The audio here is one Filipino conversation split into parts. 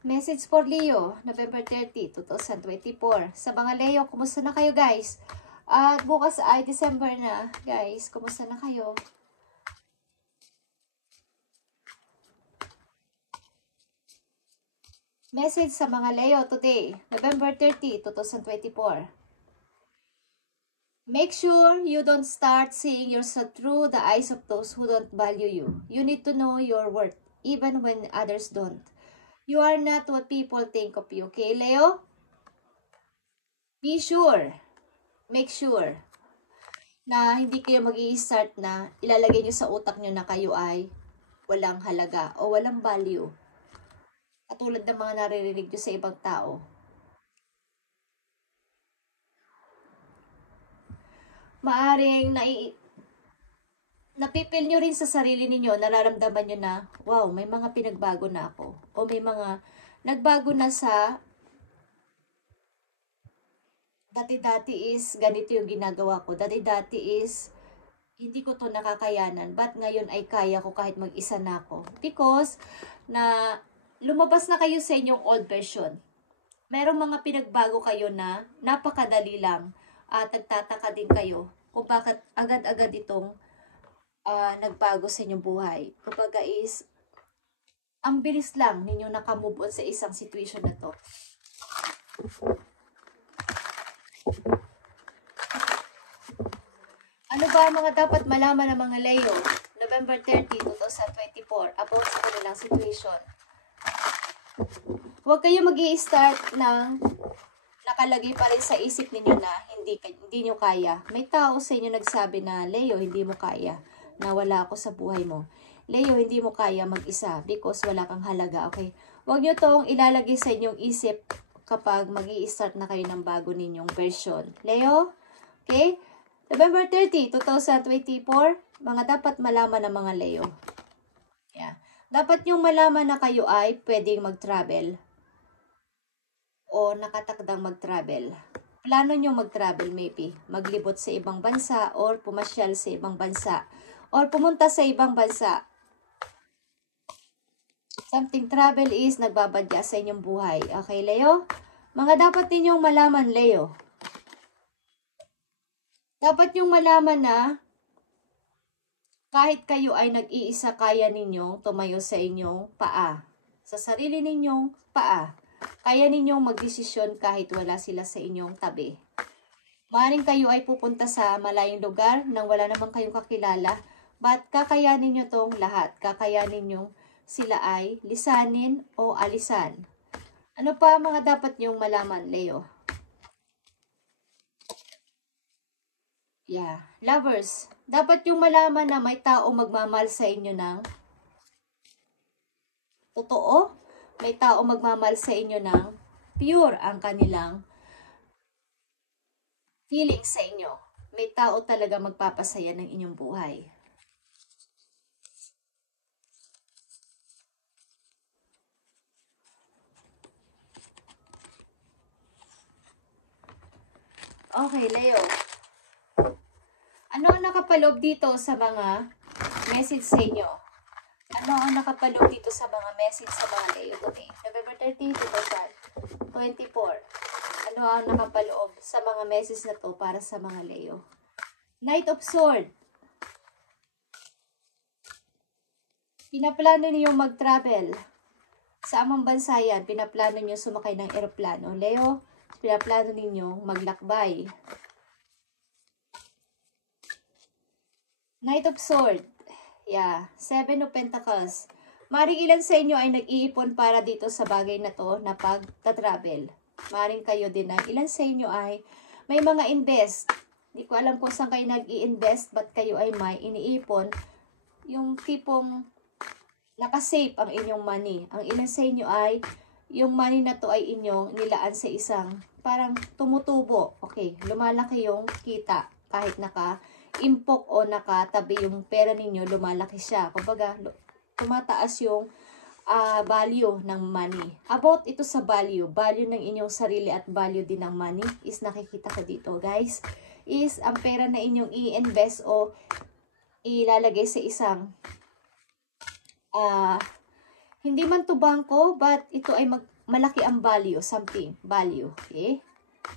Message for Leo, November 30, 2024. Sa mga Leo, kumusta na kayo guys? At bukas ay December na. Guys, kumusta na kayo? Message sa mga Leo today, November 30, 2024. Make sure you don't start seeing yourself through the eyes of those who don't value you. You need to know your worth, even when others don't. You are not what people think of you, okay, Leo? Be sure, make sure na hindi kayo mag-i-start na ilalagay nyo sa utak nyo na kayo ay walang halaga o walang value. Katulad ng mga naririnig nyo sa ibang tao. Maaring napipil nyo rin sa sarili ninyo, nararamdaman nyo na, wow, may mga pinagbago na ako. O may mga nagbago na sa dati-dati is ganito yung ginagawa ko. Dati-dati is hindi ko to nakakayanan. But ngayon ay kaya ko kahit mag-isa na ako. Because na lumabas na kayo sa inyong old version. Merong mga pinagbago kayo na napakadali lang at nagtataka din kayo kung bakit agad-agad itong nagbago sa inyong buhay. Kumbaga is, ang bilis lang ninyo nakamove on sa isang situation na to. Ano ba ang mga dapat malaman ng mga Leo, November 30, 2024, about sa kanilang situation? Huwag kayo mag-i-start ng nakalagay pa rin sa isip ninyo na hindi nyo kaya. May tao sa inyo nagsabi na, Leo, hindi mo kaya. Na wala ako sa buhay mo. Leo, hindi mo kaya mag-isa because wala kang halaga, okay? Huwag nyo tong ilalagay sa inyong isip kapag mag-i-start na kayo ng bago ninyong version. Leo, okay? November 30, 2024, mga dapat malaman ng mga Leo. Yeah. Dapat yung malaman na kayo ay pwedeng mag-travel o nakatakdang mag-travel. Plano nyo mag-travel maybe. Maglibot sa ibang bansa or pumasyal sa ibang bansa. Or pumunta sa ibang bansa. Something travel is nagbabadya sa inyong buhay. Okay, Leo? Mga dapat ninyong malaman, Leo. Dapat yung malaman na kahit kayo ay nag-iisa, kaya ninyong tumayo sa inyong paa. Sa sarili ninyong paa. Kaya ninyong magdesisyon kahit wala sila sa inyong tabi. Maaaring kayo ay pupunta sa malayong lugar nang wala namang kayong kakilala. But kakayanin nyo tong lahat. Kakayanin nyo sila ay lisanin o alisan. Ano pa mga dapat nyong malaman, Leo? Yeah. Lovers, dapat yung malaman na may tao magmamahal sa inyo ng totoo. May tao magmamahal sa inyo ng pure ang kanilang feelings sa inyo. May tao talaga magpapasaya ng inyong buhay. Okay, Leo. Ano ang nakapaloob dito sa mga message sa inyo? Ano ang nakapaloob dito sa mga message sa mga Leo today? November 30, 2024. Ano ang nakapaloob sa mga message na to para sa mga Leo? Knight of Swords. Pinaplano niyo mag-travel. Sa amang bansa yan, pinaplano niyo sumakay ng eroplano. Leo, pinaplano ninyo maglakbay. Knight of Swords. Yeah. 7 of Pentacles. Maring ilan sa inyo ay nag-iipon para dito sa bagay na to na pag-travel. Maring kayo din ay ilan sa inyo ay may mga invest. Hindi ko alam kung saan kayo nag-i-invest but kayo ay may iniipon. Yung tipong nakasave ang inyong money. Ang ilan sa inyo ay yung money na to ay inyong nilaan sa isang parang tumutubo. Okay, lumalaki yung kita. Kahit naka-impok o nakatabi yung pera ninyo, lumalaki siya. Kumbaga, tumataas yung value ng money. About ito sa value ng inyong sarili at value din ng money is nakikita ko dito, guys. Is ang pera na inyong i-invest o ilalagay sa isang hindi man to bangko, but ito ay malaki ang value, something, value. Okay?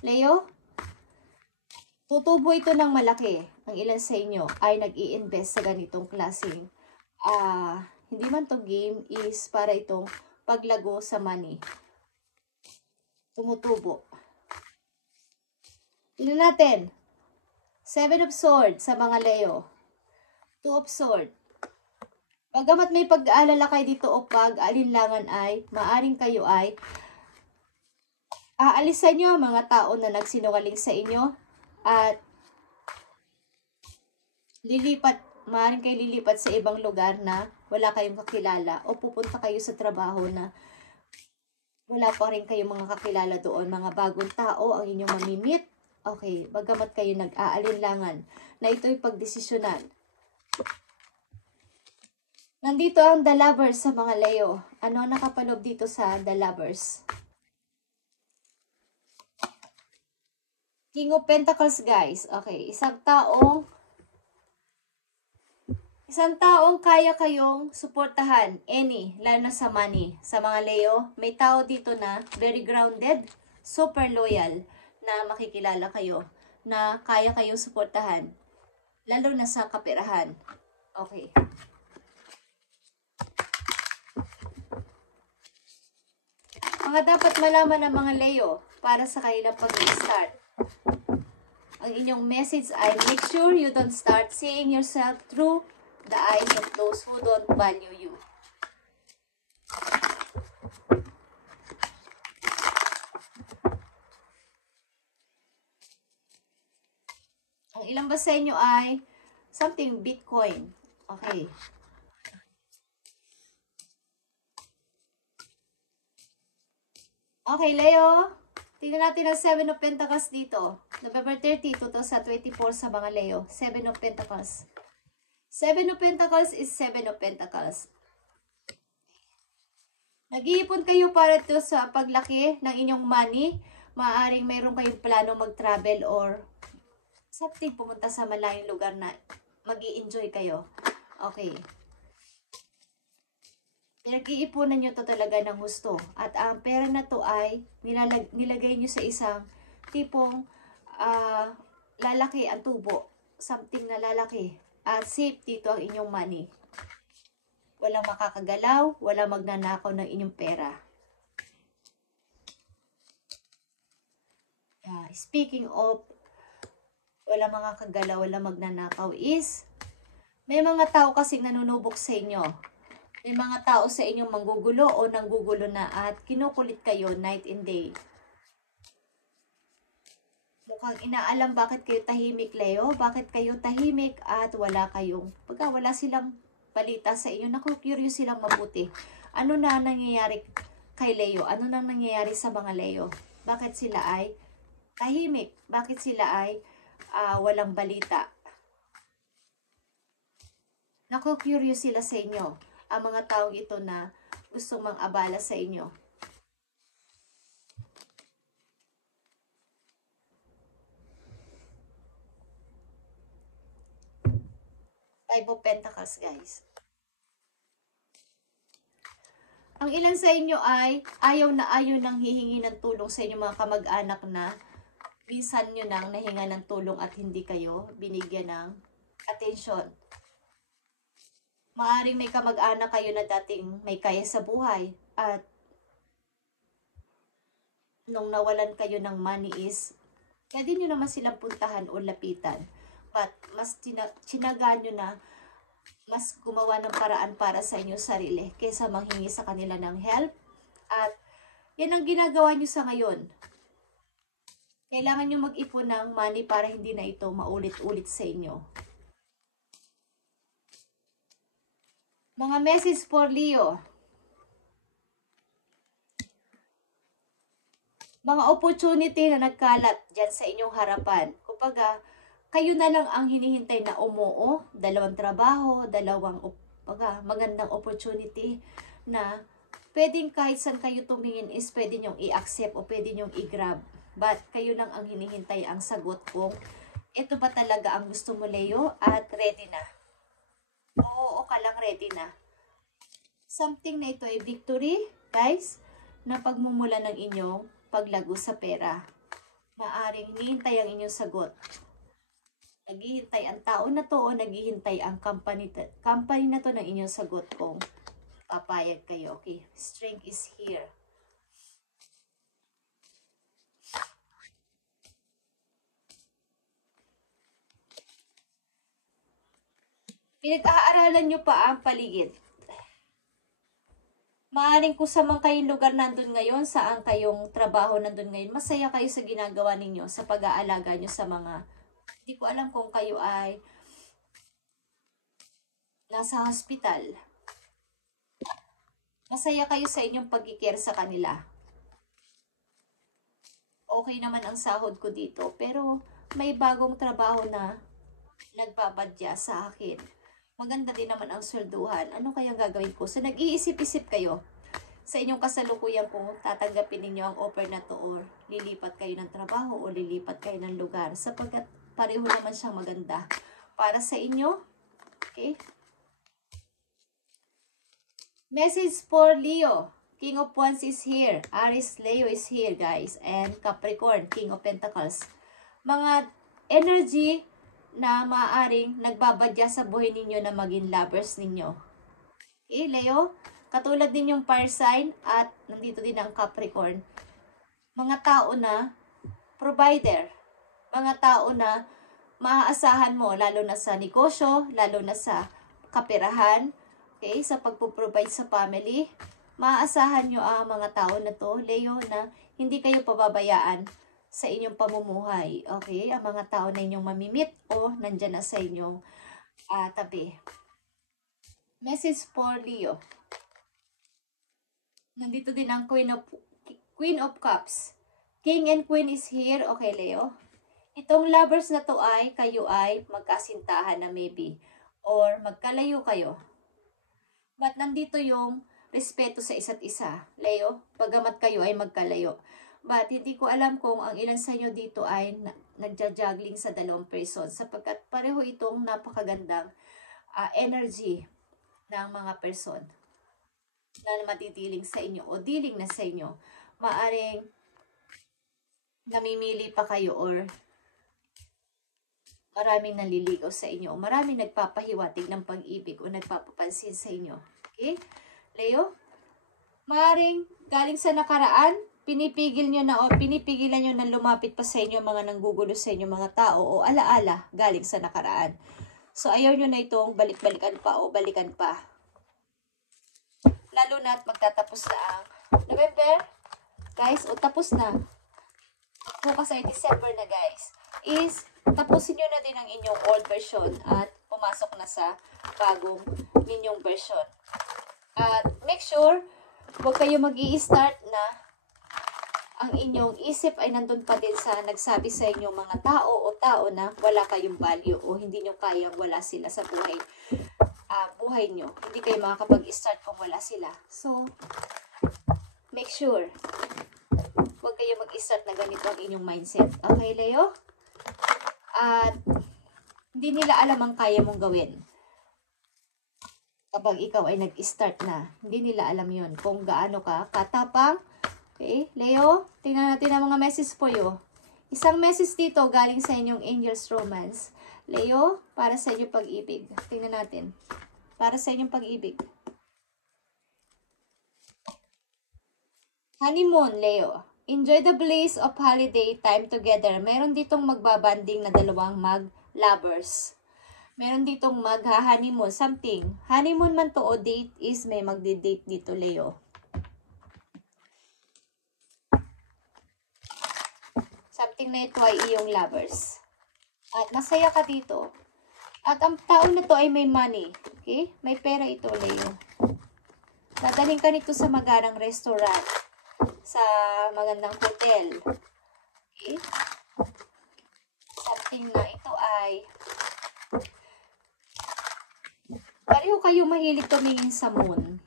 Leo, tutubo ito ng malaki. Ang ilan sa inyo ay nag-i-invest sa ganitong klaseng hindi man to game, is para itong paglago sa money. Tumutubo. Tingnan natin. 7 of Swords sa mga Leo. 2 of Swords. Bagamat may pag-aalala kayo dito o pag-alinlangan ay, maaring kayo ay aalisan nyo mga tao na nagsinungaling sa inyo at maaring kayo lilipat sa ibang lugar na wala kayong kakilala o pupunta kayo sa trabaho na wala pa rin kayong mga kakilala doon, mga bagong tao ang inyong mamimit. Okay, bagamat kayo nag-aalinlangan na ito'y pagdesisyonan. Nandito ang The Lovers sa mga Leo. Ano ang nakapaloob dito sa The Lovers? King of Pentacles, guys. Okay, isang taong kaya kayong suportahan, lalo na sa money. Sa mga Leo, may tao dito na very grounded, super loyal, na makikilala kayo, na kaya kayong suportahan, lalo na sa kaperahan. Okay. Mga dapat malaman ng mga Leo para sa kanilang pag-start. Ang inyong message ay make sure you don't start seeing yourself through the eyes of those who don't value you. Ang ilang ba sa inyo ay something Bitcoin. Okay. Okay, Leo. Tingnan natin ang 7 of Pentacles dito. November 30, 2024 sa mga Leo. 7 of Pentacles. 7 of Pentacles is 7 of Pentacles. Nag-iipon kayo para ito sa paglaki ng inyong money. Maaaring mayroon kayong plano mag-travel or something, pumunta sa malayong lugar na mag-i-enjoy kayo. Okay. Pinag-iipunan nyo to talaga ng gusto. At ang pera na to ay nilagay nyo sa isang tipong lalaki ang tubo. Something na lalaki. At safe dito ang inyong money. Walang makakagalaw, walang magnanakaw ng inyong pera. Speaking of walang makakagalaw, walang magnanakaw is may mga tao kasing nanunubok sa inyo. May mga tao sa inyong manggugulo o nanggugulo na at kinukulit kayo night and day. Mukhang inaalam bakit kayo tahimik, Leo. Bakit kayo tahimik at wala silang balita sa inyo. Naku, curious silang mabuti. Ano na nangyayari kay Leo? Ano na nangyayari sa mga Leo? Bakit sila ay tahimik? Bakit sila ay walang balita? Naku, curious sila sa inyo. Ang mga taong ito na gustong mang-abala sa inyo. Five of Pentacles, guys. Ang ilan sa inyo ay ayaw nang hihingi ng tulong sa inyong mga kamag-anak na minsan nyo nang nahinga ng tulong at hindi kayo binigyan ng atensyon. Maaring may kamag-anak kayo na dating may kaya sa buhay at nung nawalan kayo ng money is pwede nyo naman silang puntahan o lapitan. But mas tinagaan nyo na mas gumawa ng paraan para sa inyong sarili kaysa manghingi sa kanila ng help. At yan ang ginagawa nyo sa ngayon. Kailangan nyo mag-ipon ng money para hindi na ito maulit-ulit sa inyo. Mga message for Leo. Mga opportunity na nagkalat dyan sa inyong harapan. Kumbaga, kayo na lang ang hinihintay na umuo, dalawang trabaho, magandang opportunity na pwedeng kahit saan kayo tumingin is pwede nyong i-accept o pwede nyong i-grab. But kayo lang ang hinihintay ang sagot kung ito ba talaga ang gusto mo, Leo, at ready na. Oo ka lang ready na. Something na ito ay victory, guys. na pagmumula ng inyong paglago sa pera. Maaring hinihintay ang inyong sagot. Naghihintay ang tao na to o naghihintay ang company na to ng inyong sagot kung papayag kayo. Okay, strength is here. Pinag-aaralan nyo pa ang paligid. Maaaring kung sa mga kayong lugar nandun ngayon, saan kayong trabaho nandun ngayon, masaya kayo sa ginagawa ninyo, sa pag-aalaga nyo sa mga, hindi ko alam kung kayo ay nasa hospital. Masaya kayo sa inyong pag-care sa kanila. Okay naman ang sahod ko dito, pero may bagong trabaho na nagbabadya sa akin. Maganda din naman ang swelduhan. Ano kayang gagawin ko? So, nag-iisip-isip kayo sa inyong kasalukuyan kung tatanggapin ninyo ang offer na to or lilipat kayo ng trabaho o lilipat kayo ng lugar sapagkat pareho naman siyang maganda para sa inyo. Okay? Message for Leo. King of Wands is here. Aries, Leo is here, guys. And Capricorn, King of Pentacles. Mga energy na maaaring nagbabadya sa buhay ninyo na maging lovers ninyo. Okay, Leo? Katulad din yung fire sign at nandito din ang Capricorn. Mga tao na provider. Mga tao na maaasahan mo, lalo na sa negosyo, lalo na sa kaperahan, okay, sa pagpo-provide sa family. Maaasahan nyo ang mga tao na to, Leo, na hindi kayo pababayaan sa inyong pamumuhay. Okay? Ang mga tao na inyong mamimit o nandyan na sa inyong tabi. Message for Leo. Nandito din ang Queen of Cups. King and Queen is here. Okay, Leo. Itong lovers na to ay kayo ay magkasintahan na maybe or magkalayo kayo. But nandito yung respeto sa isa't isa, Leo, bagamat kayo ay magkalayo. But hindi ko alam kung ang ilan sa inyo dito ay nagja-juggling sa dalawang person sapagkat pareho itong napakagandang energy ng mga person na matidiling sa inyo o dealing na sa inyo. Maaring namimili pa kayo or maraming naliligaw sa inyo o maraming nagpapahiwatig ng pag-ibig o nagpapapansin sa inyo. Okay? Leo, maaring galing sa nakaraan, pinipigilan nyo na lumapit pa sa inyo mga nanggugulo sa inyo mga tao o alaala galing sa nakaraan. So, ayaw nyo na itong balik-balikan pa o balikan pa. Lalo na at magtatapos na ang November. Guys, o tapos na. Bukas ay December na, guys. Is, tapusin nyo na din ang inyong old version at pumasok na sa bagong ninyong version. At make sure, huwag kayo mag-i-start na ang inyong isip ay nandun pa din sa nagsabi sa inyo mga tao na wala kayong value o hindi nyo kayang wala sila sa buhay nyo. Hindi kayo makakapag-start kung wala sila. So, make sure, huwag kayo mag-start na ganito ang inyong mindset. Okay, Leo? At hindi nila alam ang kaya mong gawin. Kapag ikaw ay nag-start na, hindi nila alam yon kung gaano ka katapang. Okay, Leo, tingnan natin ang mga message po yo. Isang message dito galing sa inyong Angel's Romance. Leo, para sa inyong pag-ibig. Tingnan natin. Para sa inyong pag-ibig. Honeymoon, Leo. Enjoy the bliss of holiday time together. Meron ditong magbabanding na dalawang mag-lovers. Meron ditong mag-honeymoon, something. Honeymoon man to o date is may magde-date dito, Leo. Something na ito ay iyong lovers. At masaya ka dito. At ang tao na to ay may money. Okay? May pera ito, Leo. Dadalhin ka nito sa magandang restaurant. Sa magandang hotel. Okay? Something na ito ay pareho kayo mahilig tumingin sa moon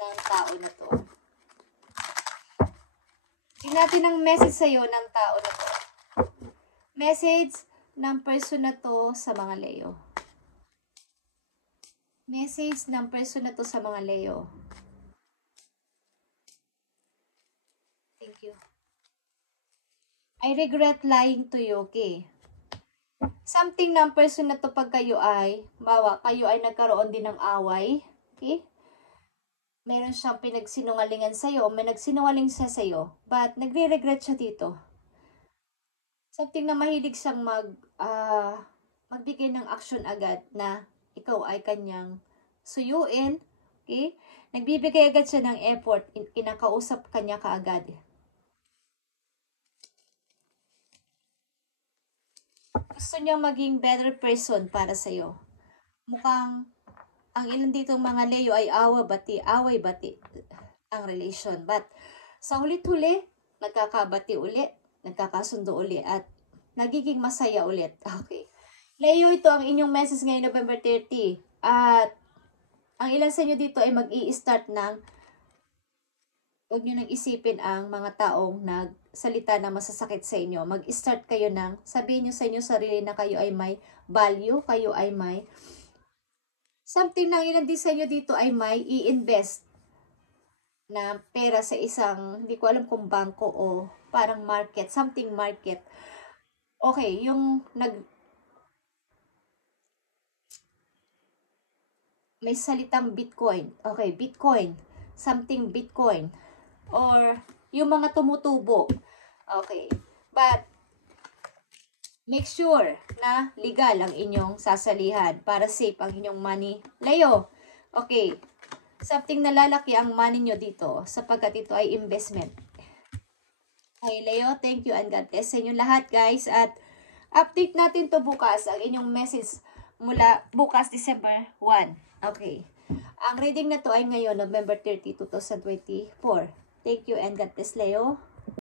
ng tao na to. Tingnan natin ang message sa'yo ng tao na to. Message ng person na to sa mga Leo. Message ng person na to sa mga Leo. Thank you. I regret lying to you, okay? Something na ang person na to pag kayo ay, kayo ay nagkaroon din ng away, okay? Meron siyang pinagsinungalingan sa'yo, may nagsinungaling siya sa'yo, but nagre-regret siya dito. Something na mahilig siyang magbigay ng action agad na ikaw ay kanyang suyuin, okay? Nagbibigay agad siya ng effort, kinakausap kanya kaagad. Gusto niya maging better person para sa'yo. Mukhang ang ilan dito mga Leo ay away-bati ang relation. But sa hulit-huli, nagkakabati uli, nagkakasundo uli, at nagiging masaya ulit. Okay. Leo, ito ang inyong message ngayon November 30. At ang ilan sa inyo dito ay mag-i-start ng, huwag nyo nang isipin ang mga taong nagsalita na masasakit sa inyo. Mag-start kayo ng, sabihin nyo sa inyo sarili na kayo ay may value, kayo ay may something na ilan din sa inyo dito ay may i-invest na pera sa isang, hindi ko alam kung bangko o parang market, something market. Okay, yung may salitang Bitcoin. Okay, Bitcoin. Something Bitcoin. Or yung mga tumutubo. Okay. But make sure na legal ang inyong sasalihan para safe ang inyong money. Leo, okay, something na lalaki ang money nyo dito sapagkat ito ay investment. Okay, Leo, thank you and God bless sa inyo lahat, guys. At update natin to bukas, ang inyong message mula bukas December 1. Okay. Ang reading na to ay ngayon, November 30, 2024. Thank you and God bless, Leo.